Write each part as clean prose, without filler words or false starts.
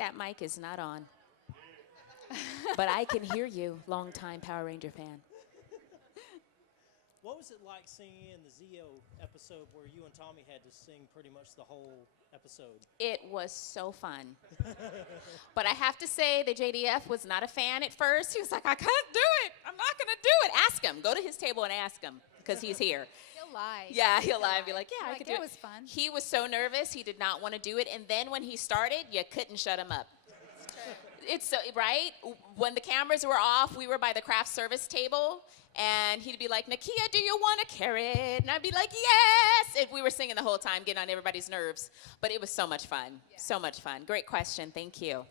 That mic is not on. But I can hear you, longtime Power Ranger fan. What was it like singing in the Zio episode where you and Tommy had to sing pretty much the whole episode? It was so fun. But I have to say, the JDF was not a fan at first. He was like, I can't do it. I'm not going to do it. Ask him. Go to his table and ask him, because he's here. He'll lie. Yeah, he'll lie and be like, yeah, I could do it. It was fun. He was so nervous. He did not want to do it. And then when he started, you couldn't shut him up. It's so, right? When the cameras were off, we were by the craft service table, and he'd be like, Nakia, do you want a carrot? And I'd be like, yes! And we were singing the whole time, getting on everybody's nerves. But it was so much fun. Yeah. So much fun. Great question. Thank you.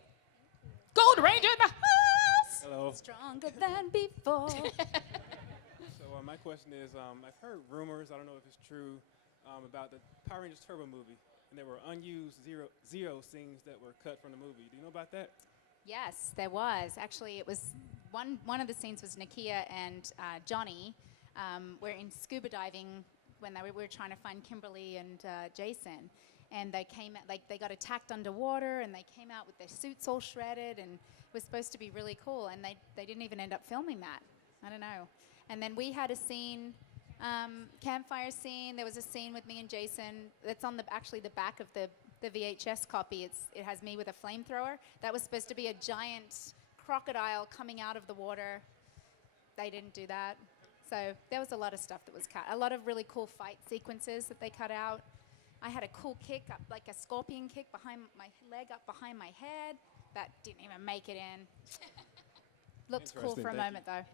Gold Ranger in the house! Hello. Stronger than before. So my question is, I've heard rumors, I don't know if it's true, about the Power Rangers Turbo movie. And there were unused Zero scenes that were cut from the movie. Do you know about that? Yes, there was. Actually, it was one of the scenes was Nakia and Johnny were in scuba diving when we were trying to find Kimberly and Jason, and they came out, like they got attacked underwater, and they came out with their suits all shredded, and it was supposed to be really cool, and they didn't even end up filming that. I don't know. And then we had a scene, campfire scene. There was a scene with me and Jason that's on actually the back of the VHS copy. It has me with a flamethrower. That was supposed to be a giant crocodile coming out of the water. They didn't do that. So there was a lot of stuff that was cut. A lot of really cool fight sequences that they cut out. I had a cool kick up, like a scorpion kick behind my leg up behind my head. That didn't even make it in. Looked cool for a moment though.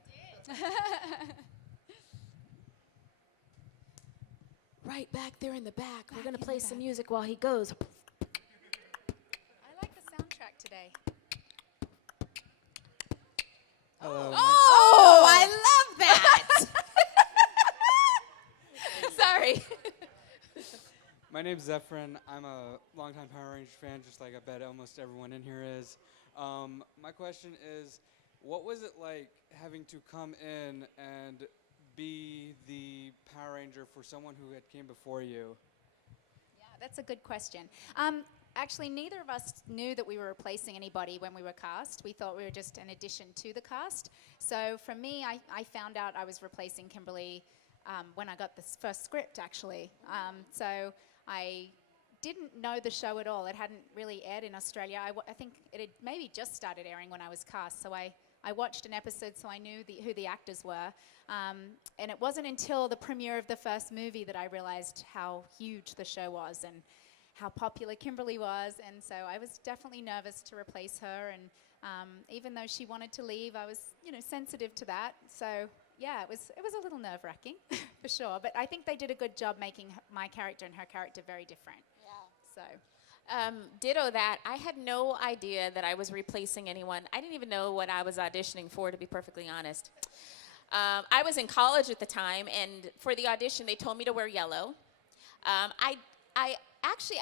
Right back there in the back. We're going to play some music while he goes. I like the soundtrack today. Hello. Oh, I love that. Sorry. My name's Zephyrin. I'm a longtime Power Rangers fan, just like I bet almost everyone in here is. My question is, what was it like having to come in and be the Power Ranger for someone who had came before you? Yeah, that's a good question. Actually, neither of us knew that we were replacing anybody when we were cast. We thought we were just an addition to the cast. So for me, I found out I was replacing Kimberly when I got this first script, actually. So I didn't know the show at all. It hadn't really aired in Australia. I think it had maybe just started airing when I was cast. So I watched an episode, so I knew who the actors were. And it wasn't until the premiere of the first movie that I realized how huge the show was and how popular Kimberly was. And so I was definitely nervous to replace her. And even though she wanted to leave, I was, sensitive to that. So yeah, it was a little nerve-wracking for sure. But I think they did a good job making my character and her character very different. Yeah. So. Ditto that. I had no idea that I was replacing anyone. I didn't even know what I was auditioning for, to be perfectly honest. I was in college at the time, and for the audition, they told me to wear yellow. I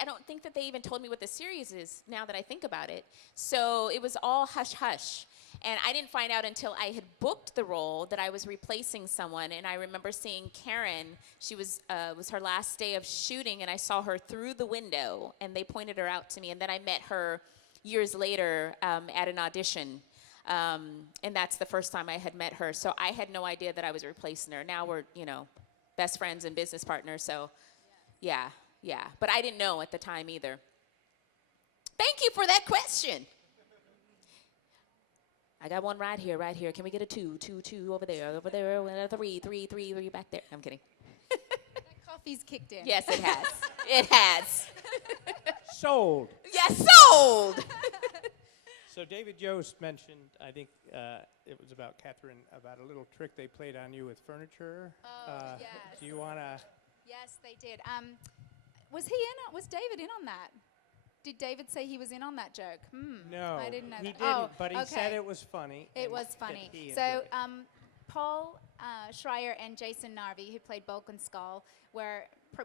don't think that they even told me what the series is, now that I think about it. So it was all hush-hush. And I didn't find out until I had booked the role that I was replacing someone. And I remember seeing Karen. She was her last day of shooting, and I saw her through the window, and they pointed her out to me. And then I met her years later at an audition. And that's the first time I had met her. So I had no idea that I was replacing her. Now we're, best friends and business partners. So, yeah. But I didn't know at the time either. Thank you for that question. I got one right here. Can we get a two over there, and a three back there? I'm kidding. That coffee's kicked in. Yes, it has. It has. Sold. Yes, sold. So David Yost mentioned, I think it was about Catherine, about a little trick they played on you with furniture. Oh, yes. Do you want to? Yes, they did. Was David in on that? Did David say he was in on that joke? No, I didn't know he that. didn't, but he said it was funny. It was funny. He So enjoyed it. Paul Schreier and Jason Narvi, who played Bulk and Skull, were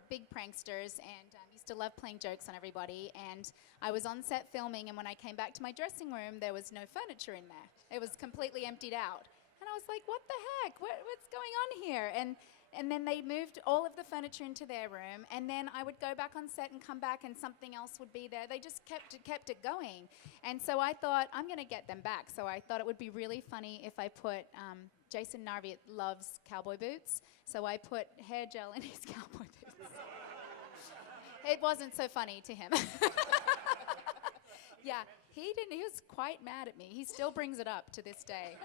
big pranksters and used to love playing jokes on everybody. And I was on set filming, and when I came back to my dressing room, there was no furniture in there. It was completely emptied out. And I was like, what the heck? What's going on here? And And then they moved all of the furniture into their room, and then I would go back on set and come back and something else would be there. They just kept it going. And so I thought, I'm going to get them back. So I thought it would be really funny if I put, Jason Narvi loves cowboy boots, so I put hair gel in his cowboy boots. It wasn't so funny to him. Yeah, he was quite mad at me. He still brings it up to this day.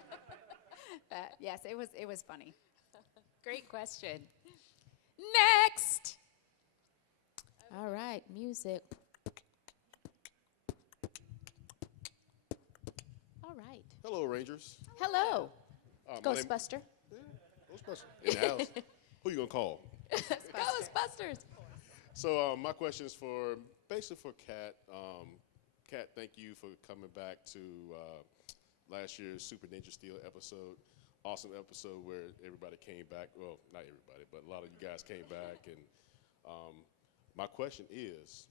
But yes, it was funny. Great question. Next. All right, music. All right. Hello, Rangers. Hello, My name- Ghostbuster. Yeah, Ghostbuster. In the house. Who you gonna call? Ghostbusters. So my question is basically for Kat. Kat, thank you for coming back to last year's Super Ninja Steel episode. Awesome episode where everybody came back. Well, not everybody, but a lot of you guys came back. And my question is,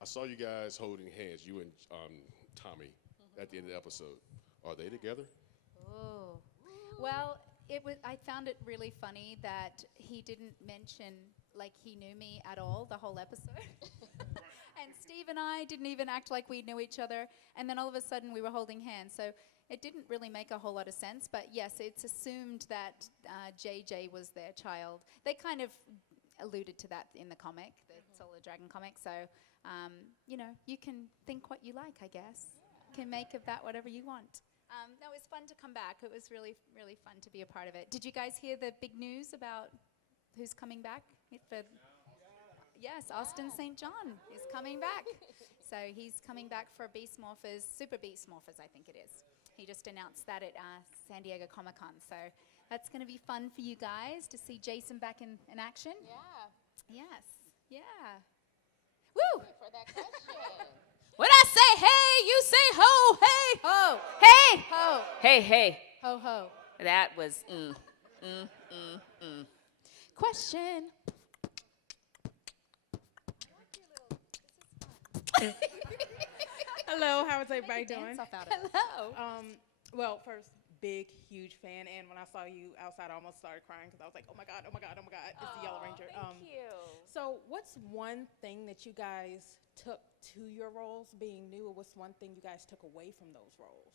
I saw you guys holding hands, you and Tommy, at the end of the episode. Are they together? Oh, well, I found it really funny that he didn't mention like he knew me at all the whole episode. And Steve and I didn't even act like we knew each other. And then all of a sudden we were holding hands. So it didn't really make a whole lot of sense. But yes, it's assumed that JJ was their child. They kind of alluded to that in the comic, the Solar Dragon comic. So, you can think what you like, I guess. Can make of that whatever you want. No, it was fun to come back. It was really, really fun to be a part of it. Did you guys hear the big news about who's coming back? Yes, Austin St. John is coming back. So he's coming back for Beast Morphers, Super Beast Morphers, I think it is. He just announced that at San Diego Comic-Con. So that's going to be fun for you guys to see Jason back in action. Yeah. Yes. Yeah. Woo! For that question. When I say hey, you say ho, hey, Ho! hey, Ho! hey, hey. Ho, ho. That was Question. Hello, how is everybody doing? Dance off out of it. Hello. Well, first, big, huge fan, and when I saw you outside, I almost started crying because I was like, oh my God, oh my God, oh my God, it's the Yellow Ranger. Thank you. So what's one thing that you guys took to your roles being new, or what's one thing you guys took away from those roles?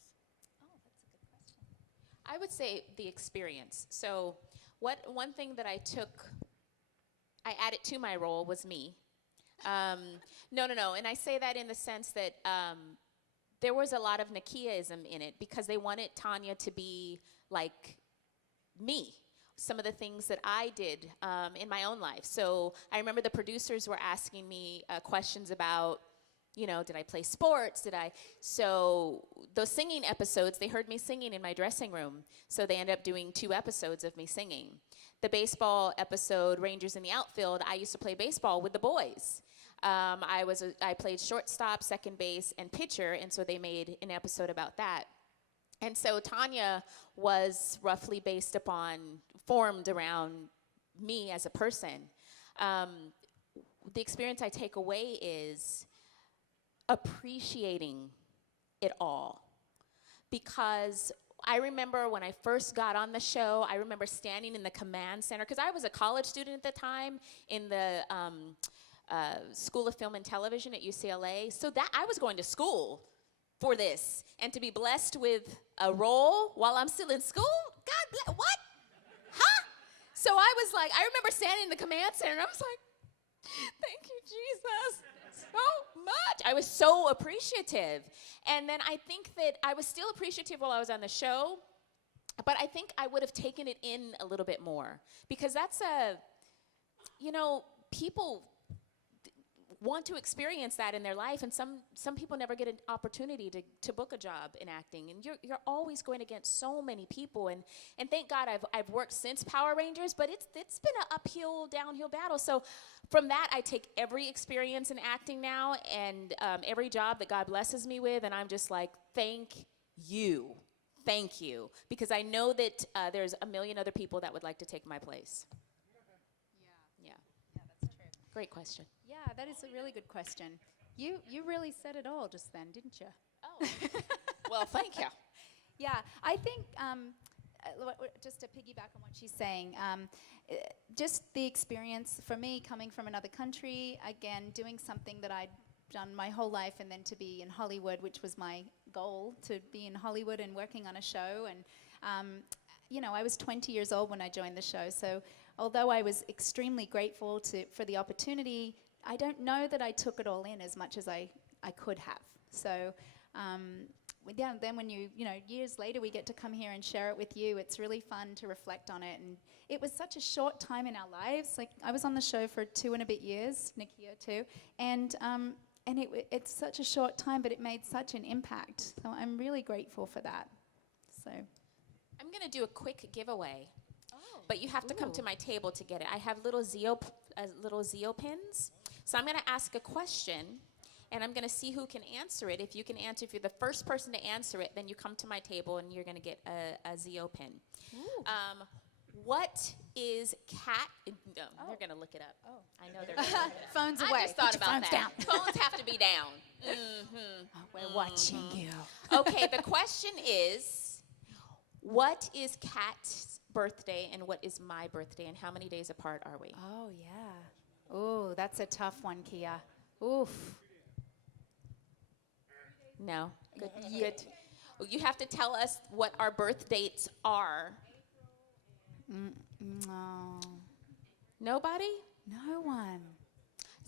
Oh, that's a good question. I would say the experience. So one thing that I added to my role was me. No. And I say that in the sense that there was a lot of Nakia-ism in it because they wanted Tanya to be like me. Some of the things that I did in my own life. So I remember the producers were asking me questions about, did I play sports? So those singing episodes, they heard me singing in my dressing room. So they ended up doing 2 episodes of me singing. The baseball episode, Rangers in the Outfield, I used to play baseball with the boys. I played shortstop, second base, and pitcher, and so they made an episode about that. And so Tanya was roughly formed around me as a person. The experience I take away is appreciating it all. Because I remember when I first got on the show, I remember standing in the command center, because I was a college student at the time in the School of Film and Television at UCLA. So that I was going to school for this. And to be blessed with a role while I'm still in school? God bless, what? Huh? So I was like, I remember standing in the command center, and I was like, thank you, Jesus, so much. I was so appreciative. And then I think that I was still appreciative while I was on the show, but I think I would have taken it in a little bit more. Because that's people want to experience that in their life, and some people never get an opportunity to book a job in acting, and you're always going against so many people, and thank God I've worked since Power Rangers, but it's been an uphill, downhill battle. So from that, I take every experience in acting now, and every job that God blesses me with, and I'm just like, thank you, because I know that there's a million other people that would like to take my place. Yeah. Yeah, that's true. Great question. Yeah, that is a really good question. You really said it all just then, didn't you? Oh, well, thank you. Yeah, I think just to piggyback on what she's saying, just the experience for me coming from another country, again, doing something that I'd done my whole life, and then to be in Hollywood, which was my goal, to be in Hollywood and working on a show. And, you know, I was 20 years old when I joined the show. So although I was extremely grateful for the opportunity, I don't know that I took it all in as much as I could have. So yeah, then when you know, years later we get to come here and share it with you, it's really fun to reflect on it. And it was such a short time in our lives. Like, I was on the show for 2 and a bit years, Nakia too, and it's such a short time, but it made such an impact. So I'm really grateful for that. So I'm going to do a quick giveaway, but you have to come to my table to get it. I have little Zeo pins. So I'm going to ask a question, and I'm going to see who can answer it. If you can answer, if you're the first person to answer it, then you come to my table, and you're going to get a Zeo pin. What is cat? No, they're going to look it up. Oh. I know they're going to look it up. Phones away. I just thought Put your about phones that. down. Phones have to be down. Mm-hmm. Oh, we're watching you. Okay, the question is, what is Kat's birthday and what is my birthday, and how many days apart are we? Oh, yeah. Oh, that's a tough one, Kia. Oof. No. Good. Good. You have to tell us what our birth dates are. No. Nobody? No one.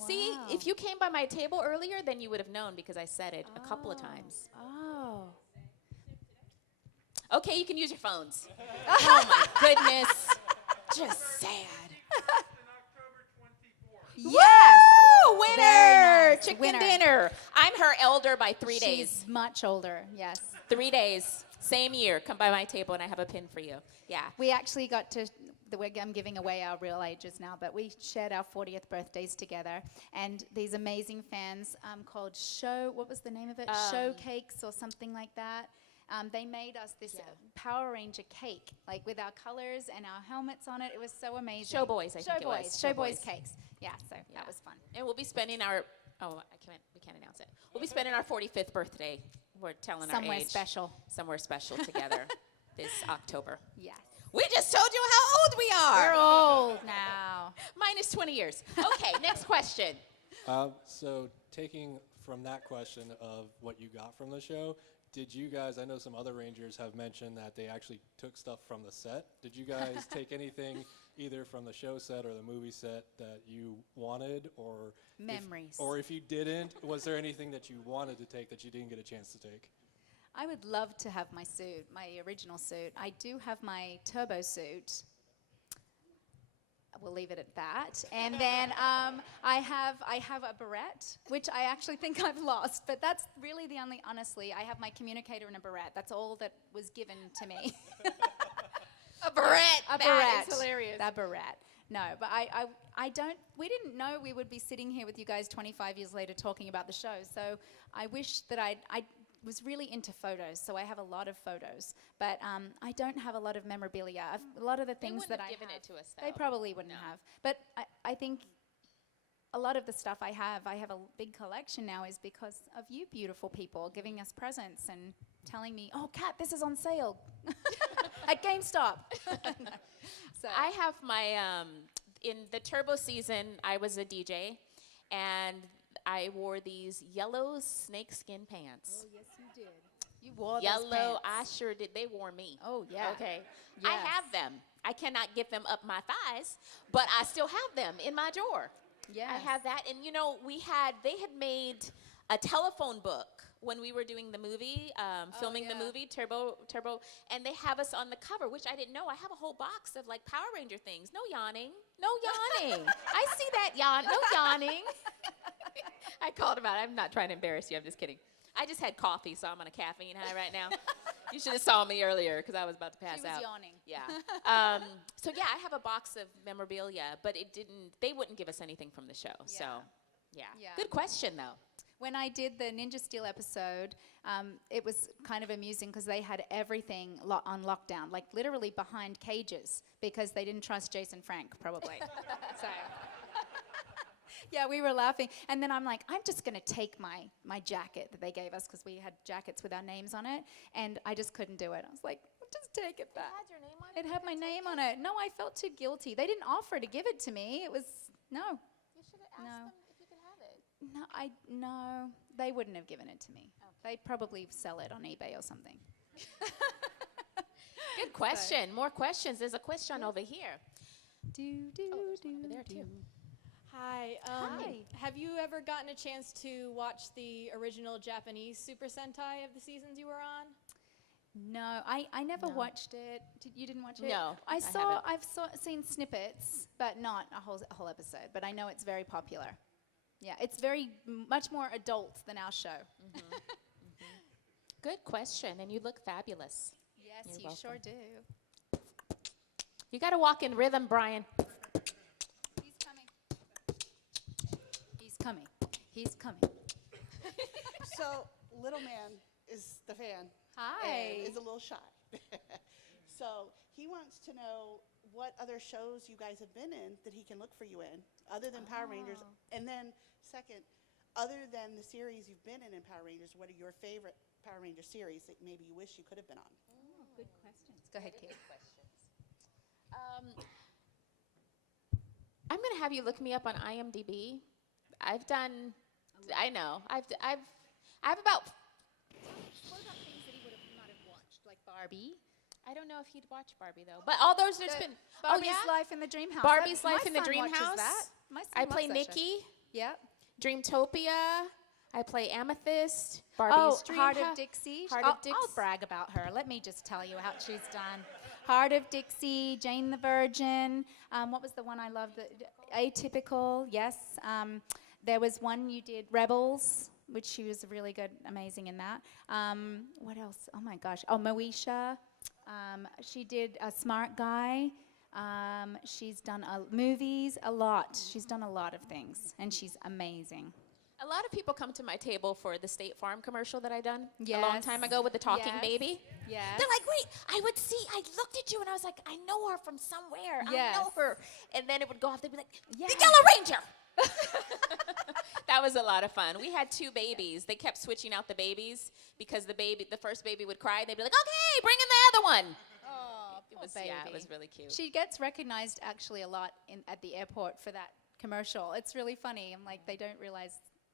See, Wow. if you came by my table earlier, then you would have known because I said it a couple of times. Oh. Okay, you can use your phones. Oh, my goodness. Just sad. Yes. Woo! Winner! Very nice. Chicken Winner. dinner. I'm her elder by 3 days. She's much older, yes. 3 days. Same year. Come by my table and I have a pin for you. Yeah. We actually got to, I'm giving away our real ages now, but we shared our 40th birthdays together. And these amazing fans called what was the name of it? Showcakes or something like that. They made us this Power Ranger cake, like with our colors and our helmets on it. It was so amazing. Showboys, I think it was. Showboys cakes. Yeah, so that was fun. And we'll be spending we can't announce it. We'll be spending our 45th birthday. We're telling our age. Somewhere special together this October. Yes. We just told you how old we are. We're old now. Minus 20 years. Okay, next question. So taking from that question of what you got from the show, did you guys, I know some other Rangers have mentioned that they actually took stuff from the set. Did you guys take anything either from the show set or the movie set that you wanted, or Memories. Or if you didn't, was there anything that you wanted to take that you didn't get a chance to take? I would love to have my suit, my original suit. I do have my turbo suit. We'll leave it at that. And then I have a barrette, which I actually think I've lost. But that's really the only, honestly, I have my communicator and a barrette. That's all that was given to me. A barrette. A That barrette. is hilarious. That barrette. No, but we didn't know we would be sitting here with you guys 25 years later talking about the show. So I wish that I was really into photos, so I have a lot of photos, but I don't have a lot of memorabilia. A lot of the things that I given have, it to us, they though. probably wouldn't have. But I think a lot of the stuff I have a big collection now is because of you beautiful people giving us presents and telling me, oh, Kat, this is on sale at GameStop. So I have my, in the turbo season, I was a DJ, and I wore these yellow snakeskin pants. Oh, yes, you did. You wore Yellow, those pants. I sure did. They wore me. Oh, yeah. Okay. Yes. I have them. I cannot get them up my thighs, but I still have them in my drawer. Yes. I have that. And, you know, they had made a telephone book when we were doing the movie, filming the movie, Turbo, and they have us on the cover, which I didn't know. I have a whole box of, like, Power Ranger things. No yawning. No yawning. I see that yawn. No yawning. I called him out. I'm not trying to embarrass you. I'm just kidding. I just had coffee, so I'm on a caffeine high right now. You should have saw me earlier because I was about to pass She was out. yawning. Yeah. So, yeah, I have a box of memorabilia, but they wouldn't give us anything from the show. So, yeah. Good question, though. When I did the Ninja Steel episode, it was kind of amusing because they had everything on lockdown, like literally behind cages, because they didn't trust Jason Frank, probably. So, yeah, we were laughing. And then I'm like, I'm just going to take my jacket that they gave us, because we had jackets with our names on it, and I just couldn't do it. I was like, just take it back. had your name on it? It had my name on it. No, I felt too guilty. They didn't offer to give it to me. It was, no. You should have asked No. them if you could have it. No, they wouldn't have given it to me. They'd probably sell it on eBay or something. Good question. More questions. There's a question over here. Over there too. Hi. Hi. Have you ever gotten a chance to watch the original Japanese Super Sentai of the seasons you were on? No, I never No. watched it. You didn't watch it? No, I I've seen snippets, but not a whole episode. But I know it's very popular. Yeah, it's much more adult than our show. Good question, and you look fabulous. Yes, You're you welcome. sure do. You got to walk in rhythm, Brian. He's coming. He's coming. He's coming. So, little man is the fan. Hi. And is a little shy. So, he wants to know what other shows you guys have been in that he can look for you in, other than Power Rangers. And then, second, other than the series you've been in Power Rangers, what are your favorite Power Ranger series that maybe you wish you could have been on? Good questions. Go ahead, Kate. I'm going to have you look me up on IMDb. I know. I've about, What about things that he would have not have watched, like Barbie? I don't know if he'd watch Barbie though. But all those, there's been, Barbie's oh yeah? Life in the Dream House. Barbie's My Life in the son Dream watches House. That. My son I play loves that show. Nikki. Yep. Dreamtopia. I play Amethyst. Barbie's Dream Heart House. of Dixie. Heart I'll, of Dix. I'll brag about her. Let me just tell you how she's done. Heart of Dixie, Jane the Virgin. What was the one I loved? Atypical, yes. There was one you did, Rebels, which she was really good, amazing in that. What else? Oh my gosh. Oh, Moesha. She did A Smart Guy. She's done movies, a lot. She's done a lot of things, and she's amazing. A lot of people come to my table for the State Farm commercial that I done a long Yes. time ago with the talking Yes. baby. Yes. They're like, wait, I looked at you and I was like, I know her from somewhere. Yes. I know her. And then it would go off, they'd be like, Yes. the Yellow Ranger. That was a lot of fun. We had 2 babies. They kept switching out the babies because the first baby would cry. They'd be like, okay, bring in the other one. Oh, It was, yeah, it was really cute. She gets recognized actually a lot at the airport for that commercial. It's really funny. I'm like, they don't realize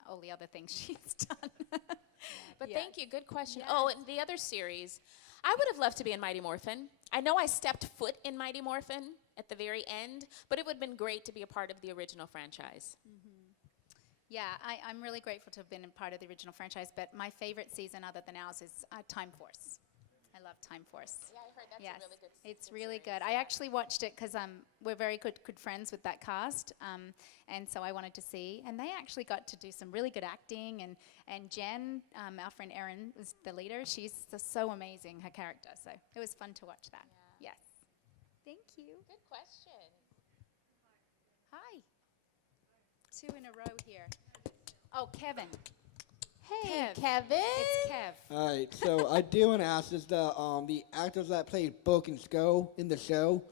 all the other things she's done. But Yeah. thank you. Good question. Yes. Oh, and the other series, I would have loved to be in Mighty Morphin. I know I stepped foot in Mighty Morphin at the very end, but it would have been great to be a part of the original franchise. Yeah, I'm really grateful to have been a part of the original franchise, but my favorite season other than ours is Time Force. I love Time Force. Yeah, I heard that's Yes, a really good it's really good. I actually watched it because we're very good friends with that cast, and so I wanted to see. And they actually got to do some really good acting. And Jen, our friend Erin, was the leader. She's so amazing, her character. So it was fun to watch that. Yeah. Yes. Thank you. Good question. Hi. 2 in a row here. Oh, Kevin. Hey, Kev. Kevin. It's Kev. All right, so I do want to ask: is the actors that played Book and Skull in the show?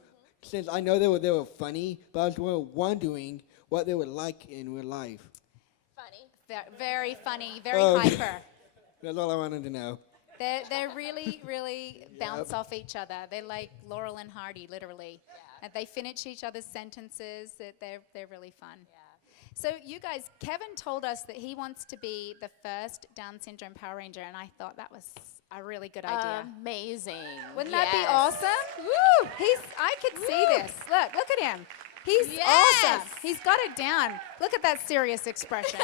Since I know they were funny, but I was wondering what they were like in real life. Funny. Very funny, very Oh. hyper. That's all I wanted to know. They're really, really bounce off each other. They're like Laurel and Hardy, literally. Yeah. And they finish each other's sentences. They're really fun. Yeah. So you guys, Kevin told us that he wants to be the first Down syndrome Power Ranger, and I thought that was a really good idea. Amazing. Wouldn't that be Yes. awesome? Woo! I could see this. Look at him. He's Yes. awesome. He's got it down. Look at that serious expression.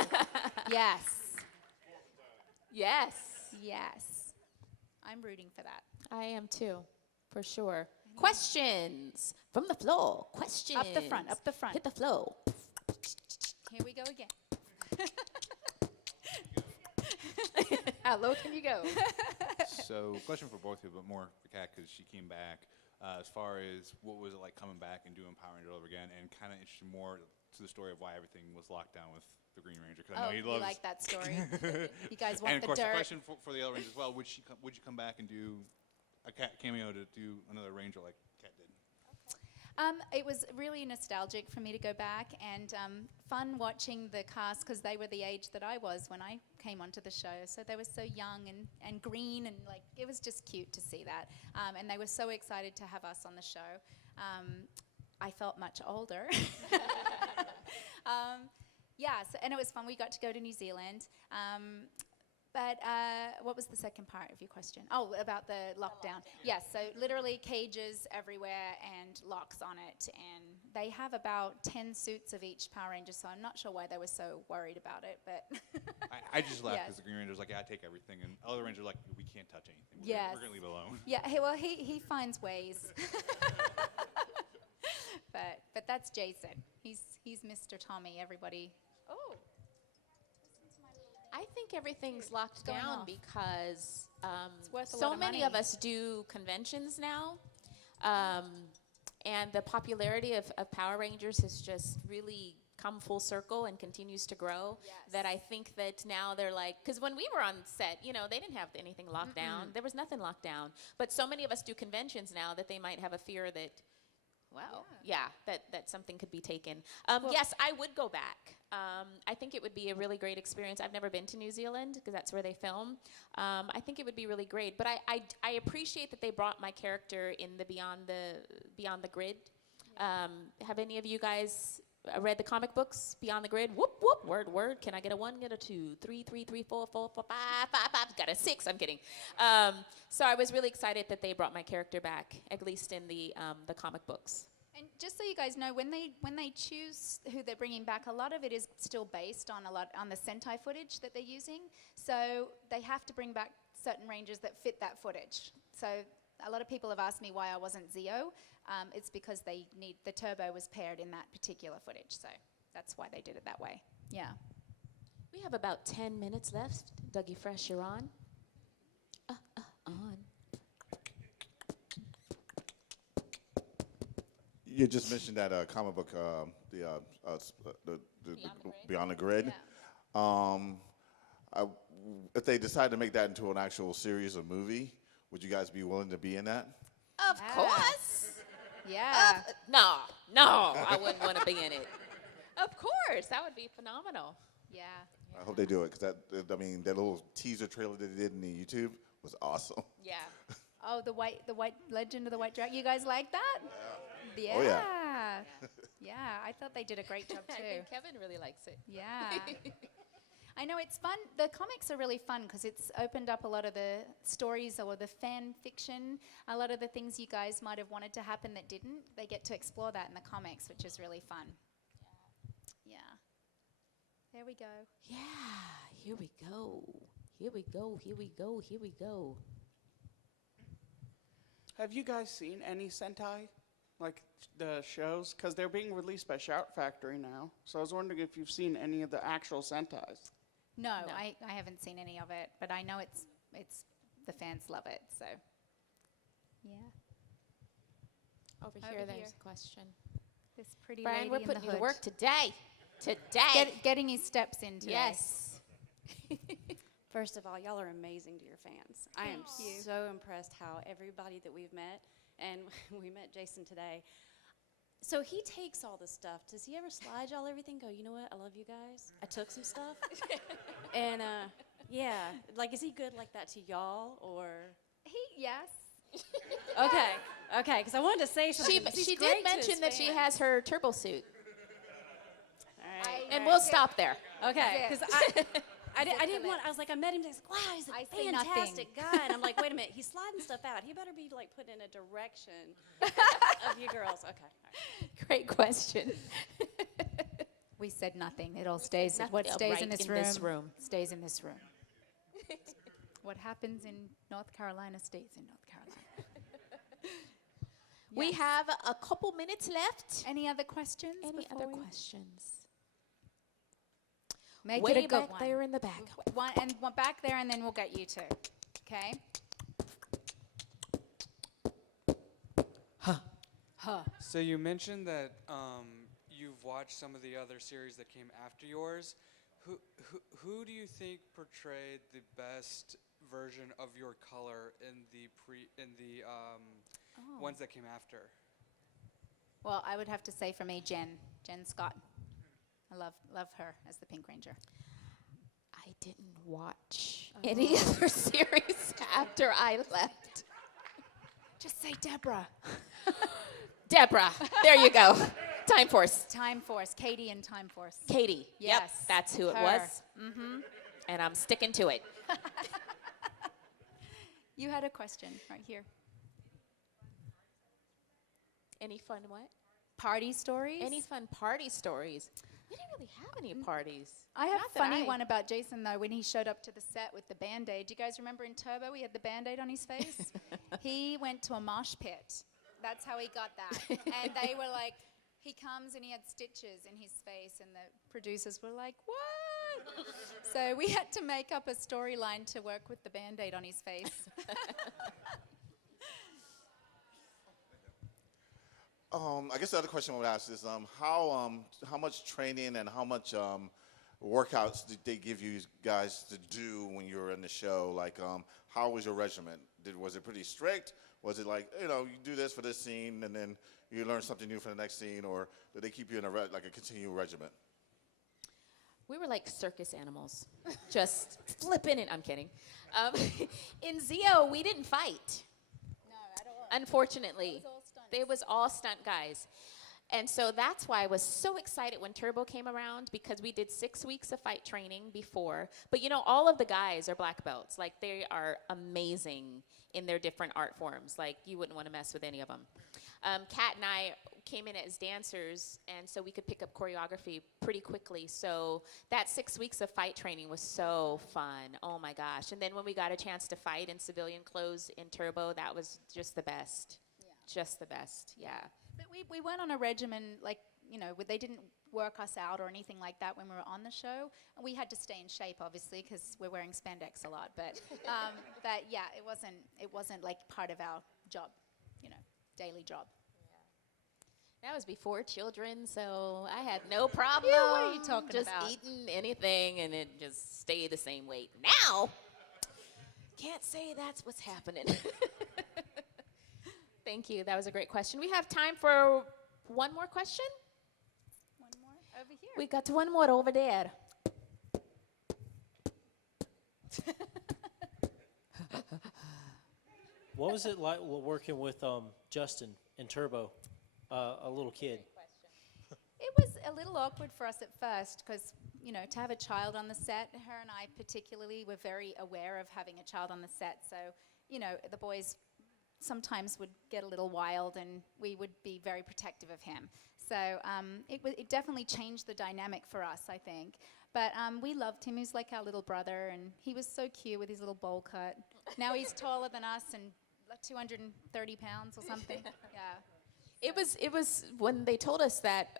Yes. Yes. Yes. I'm rooting for that. I am too, for sure. Questions from the floor. Questions. Up the front, up the front. Hit the floor. Here we go again. How low can you go? So, question for both of you, but more for Kat because she came back. As far as what was it like coming back and doing Power Ranger all over again, and kind of interested more to the story of why everything was locked down with the Green Ranger. Because I know he you loves. like that story. You guys want And of the course, the dirt. question for the other Rangers as well: would you come back and do a cameo to do another Ranger like Kat did? It was really nostalgic for me to go back, and fun watching the cast because they were the age that I was when I came onto the show. So they were so young and green, and like it was just cute to see that. And they were so excited to have us on the show. I felt much older. Yeah, and it was fun. We got to go to New Zealand. But what was the second part of your question? Oh, about the lockdown. Yes, so literally cages everywhere and locks on it. And they have about 10 suits of each Power Ranger, so I'm not sure why they were so worried about it. But I just laughed Yeah. because the Green Ranger's like, yeah, I take everything. And other Rangers are like, we can't touch anything. Yes. We're going to leave it alone. yeah, he finds ways. but that's Jason. He's Mr. Tommy. Everybody. Oh. I think everything's locked going down off. because worth a lot so of many money. of us do conventions now. And the popularity of Power Rangers has just really come full circle and continues to grow. Yes. That I think that now they're like, because when we were on set, they didn't have anything locked down. There was nothing locked down. But so many of us do conventions now that they might have a fear that, that something could be taken. Yes, I would go back. I think it would be a really great experience. I've never been to New Zealand because that's where they film. I think it would be really great. But I appreciate that they brought my character in the Beyond the Grid. Have any of you guys read the comic books Beyond the Grid? Whoop whoop, word. Can I get a 1? Get a 2? 3, 3, 3, 4, 4, 4, 5, 5, 5. Got a 6. I'm kidding. So I was really excited that they brought my character back, at least in the comic books. And just so you guys know, when they choose who they're bringing back, a lot of it is still based on the Sentai footage that they're using. So they have to bring back certain Rangers that fit that footage. So a lot of people have asked me why I wasn't Zeo. It's because the turbo was paired in that particular footage. So that's why they did it that way. Yeah. We have about 10 minutes left. Dougie Fresh, you're on. On. You just mentioned that comic book, the Beyond the Grid. Yeah. If they decide to make that into an actual series or movie, would you guys be willing to be in that? Of course. Yeah. No, I wouldn't want to be in it. Of course, that would be phenomenal. Yeah. I hope they do it because that little teaser trailer that they did in the YouTube was awesome. Yeah. Oh, the white Legend of the White Dragon. You guys like that? Yeah. Oh, yeah. Yeah, I thought they did a great job I too. think Kevin really likes it. Yeah. I know it's fun. The comics are really fun because it's opened up a lot of the stories or the fan fiction. A lot of the things you guys might have wanted to happen that didn't. They get to explore that in the comics, which is really fun. Yeah. There we go. Yeah, here we go. Here we go, here we go, here we go. Have you guys seen any Sentai? Like the shows? Because they're being released by Shout Factory now. So I was wondering if you've seen any of the actual Sentais. No. I haven't seen any of it, but I know it's the fans love it, so yeah. Over Over here, there's here. a question. This pretty Brian, lady we're in putting the you hood. to work today. Today. Getting his steps in today. Yes. First of all, y'all are amazing to your fans. I am Thank you. so impressed how everybody that we've met, and we met Jason today. So he takes all this stuff. Does he ever slide y'all everything? Go, you know what? I love you guys. I took some stuff. And yeah, like is he good like that to y'all or? Yes. Okay, because I wanted to say something. She did mention that she has her turbo suit. All right. And we'll stop there. Okay, That's because I didn't want. I was like, I met him. I was like, wow, he's I a say nothing. fantastic guy. And I'm like, wait a minute, he's sliding stuff out. He better be like put in a direction of you girls. Okay. All right. Great question. We said nothing. It all stays. Nothing. What stays Right in this in room this room. stays in this room. What happens in North Carolina stays in North Carolina. We Yes. have a couple minutes left. Any other questions? Any before other we- questions? Make Way it a good back one. there in the back. One back there, and then we'll get you two. Okay. Huh. So you mentioned that you've watched some of the other series that came after yours. Who do you think portrayed the best version of your color in the ones that came after? Well, I would have to say for me, Jen Scott. I love her as the Pink Ranger. I didn't watch any other series after I left. Just say Deborah. Deborah. There you go. Time Force. Time Force. Katie in Time Force. Katie. Yes. Yep, that's who it Her. was. Mm-hmm. And I'm sticking to it. You had a question right here. Any fun what? Party stories? Any fun party stories? We didn't really have any parties. I have Not a that funny I- one about Jason, though, when he showed up to the set with the Band-Aid. Do you guys remember in Turbo he had the Band-Aid on his face? He went to a mosh pit. That's how he got that. And they were like, he comes and he had stitches in his face, and the producers were like, what? So we had to make up a storyline to work with the Band-Aid on his face. I guess the other question I would ask is how much training and how much workouts did they give you guys to do when you were in the show? Like, how was your regimen? Was it pretty strict? Was it like, you do this for this scene and then you learn something new for the next scene, or did they keep you in a continual regimen? We were like circus animals, just flipping it. I'm kidding. In Zio, we didn't fight. No, at all. Unfortunately. It was all stunts. It was all stunt guys. And so that's why I was so excited when Turbo came around, because we did 6 weeks of fight training before. But all of the guys are black belts. Like, they are amazing in their different art forms. Like, you wouldn't want to mess with any of them. Kat and I came in as dancers, and so we could pick up choreography pretty quickly. So that 6 weeks of fight training was so fun. Oh my gosh. And then when we got a chance to fight in civilian clothes in Turbo, that was just the best. Yeah. Just the best, yeah. But we went on a regimen, like, they didn't work us out or anything like that when we were on the show. And we had to stay in shape, obviously, because we're wearing spandex a lot. But yeah, it wasn't like part of our job, daily job. That was before children, so I had no problem. Yeah, what are you talking just about? eating anything, and it just stayed the same weight. Now, can't say that's what's happening. Thank you. That was a great question. We have time for one more question. One more over here. We got one more over there. What was it like working with Justin in Turbo, a little kid? It was a little awkward for us at first because, to have a child on the set, her and I particularly were very aware of having a child on the set. So, the boys sometimes would get a little wild and we would be very protective of him. So it definitely changed the dynamic for us, I think. But we loved him. He was like our little brother, and he was so cute with his little bowl cut. Now he's taller than us and like 230 pounds or something. Yeah. It was when they told us that,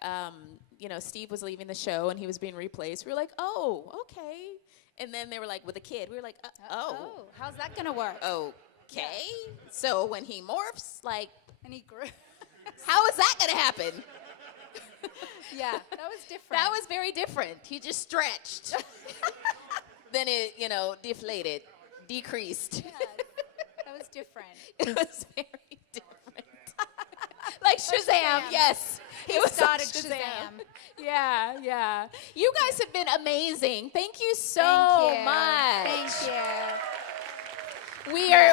Steve was leaving the show and he was being replaced. We were like, oh, okay. And then they were like, with a kid. We were like, oh. How's that going to work? Okay. Yeah. So when he morphs, and he grew. How is that going to happen? Yeah, that was different. That was very different. He just stretched. Then it, deflated, decreased. Yeah, that was different. It was very different. Like Shazam, yes. He was started like Shazam. Yeah. You guys have been amazing. Thank you so much. Thank you.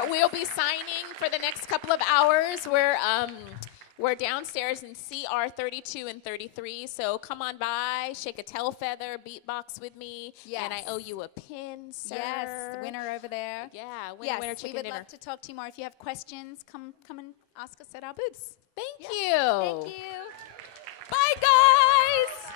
We'll be signing for the next couple of hours. We're downstairs in CR 32 and 33, so come on by, shake a tail feather, beatbox with me, and I owe you a pin, sir. Yes, the winner over there. Yeah, yes, winner chicken we would dinner. love to talk to you more. If you have questions, come and ask us at our booths. Thank you. Thank you. Bye, guys.